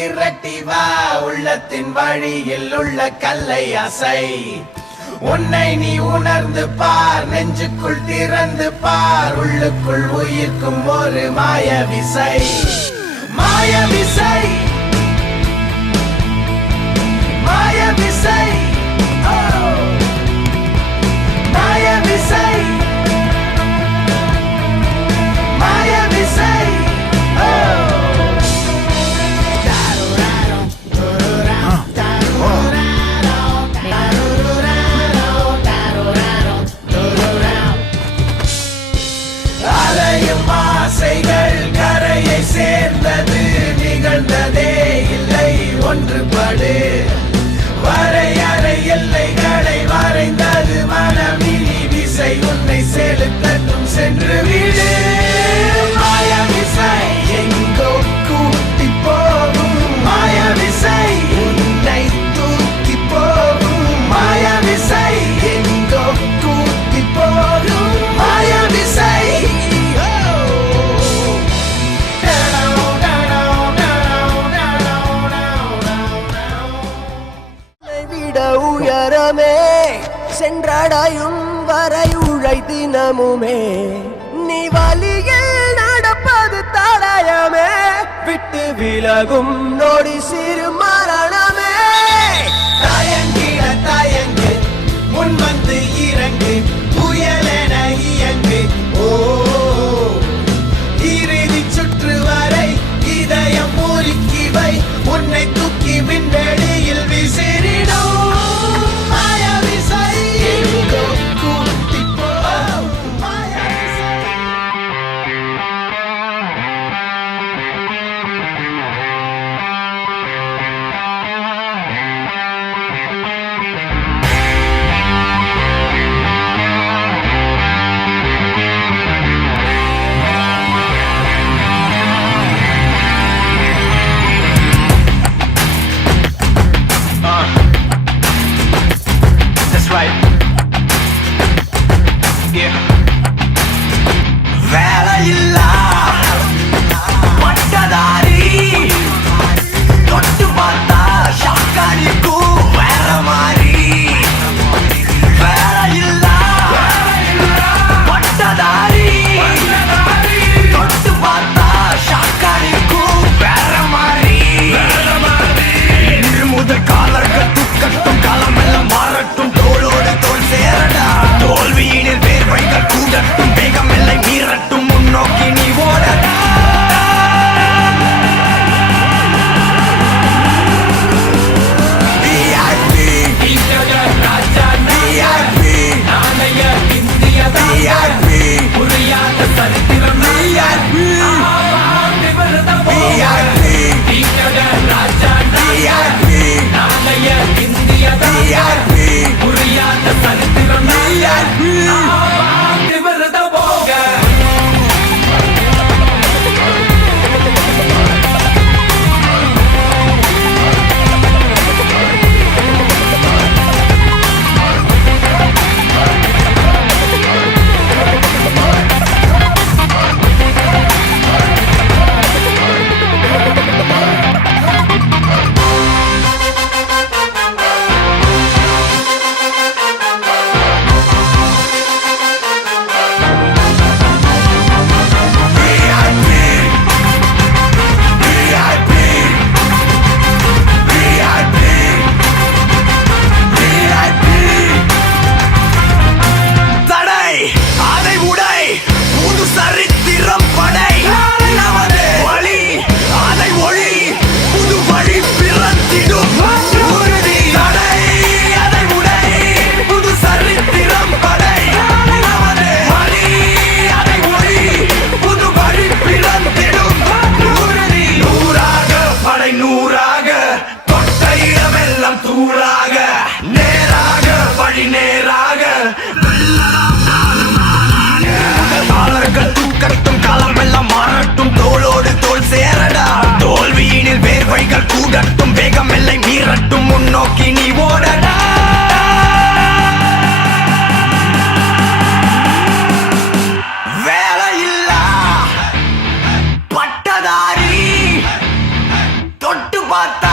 திரட்டி வா உள்ளத்தின் வழியில் உள்ள கல்லை அசை உன்னை நீ உணர்ந்து பார் நெஞ்சுக்குள் திறந்து பார் உள்ளுக்குள் உயிர்க்கும் ஒரு மாய விசை மாய விசை மாய விசை மாய விசை மாய விசை அலையும் ஆசைகள் கரையை சேர்ந்தது நிகழ்ந்ததே இல்லை ஒன்றுபடு வரையறை எல்லைகளை வரைந்தது மனமினி விசை உன்னை செலுத்தட்டும் சென்று விடு மாய விசை எங்கோ கூட்டி போகும் மாய விசை உன்னை தூக்கி போகும் மாய விசை எங்கோ கூட்டி போகும் மாய விசை உயரமே சென்றடையும் வரை உழை தினமுமே நீ வழியில் நடப்பது தடயமே விட்டு விலகும் நொடி சிறு மரணமே தயங்கிட தயங்கு முன் வந்து இறங்கு புயலென இயங்கு ஓ இறுதி சுற்று வரை இதயம் முறுக்கி வை உன்னை தூக்கி விண்வெளியில் விசிறிடும் மாய விசை எங்கோ கூட்டி போ மாய விசை That's right. Yeah. வேலையில்லா பட்டதாரி தொட்டு பார்த்தா ஷாக்காடிக்கும் வேற மாதிரி வேலையில்லா பட்டதாரி தொட்டு பார்த்தா ஷாக்காடிக்கும் வேற மாதிரி இன்று முதல் காலர்கள் துக்கட்டும் காலமெல்லாம் மாறட்டும் தோளோடு தோல் சேரடா தோல்வியினில் வேர்வைகள் கூடட்டும் வேகம் எல்லை மீறட்டும் முன்னோக்கி நீ ஓடடா புரியாத சரித்திரம் புரியாத சரித்திரம் போக பார்த்தா